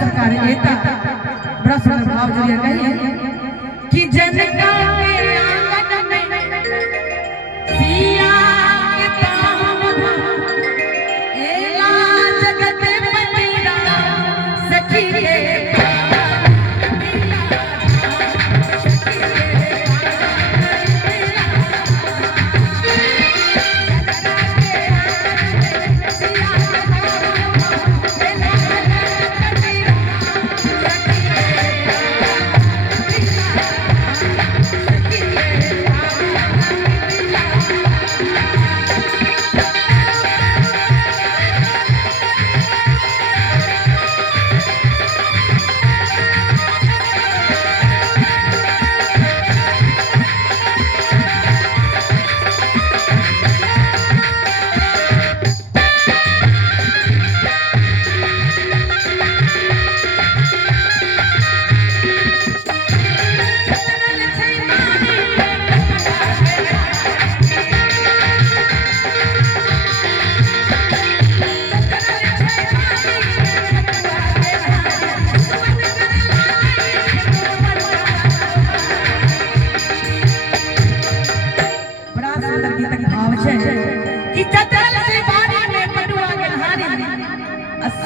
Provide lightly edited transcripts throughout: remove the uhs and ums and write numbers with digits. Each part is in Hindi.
सरकार एता बड़ा सुंदर भाव जरिए कही कि जनता के आंगन में सिया के ताम एला जगत पतिरा सखी के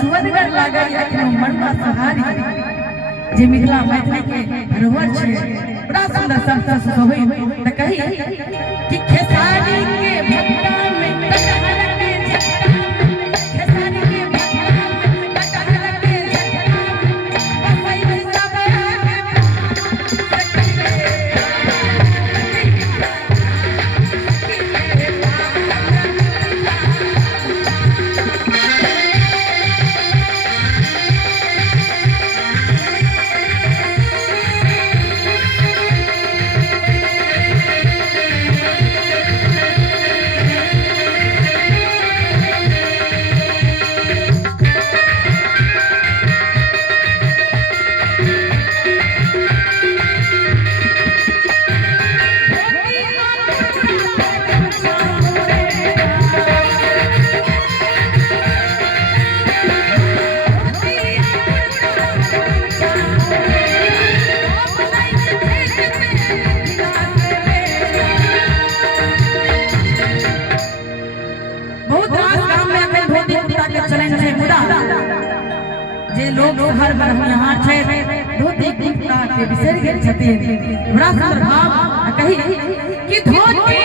सुवदगर लागल अखनो मनवा सहारी जे मिथिला मैथिली के धरोहर छै बड़ा सुंदर शब्द से कहै त कही कि खेसारी के भक्ता में कटहल के झटका खेसारी के भक्ता में कटहल के झटका बसै सब जे लोग हर यहाँ छे धोती कुर्ता के बिसर गेल छथिन बड़ा सुंदर भाव कही कि धोती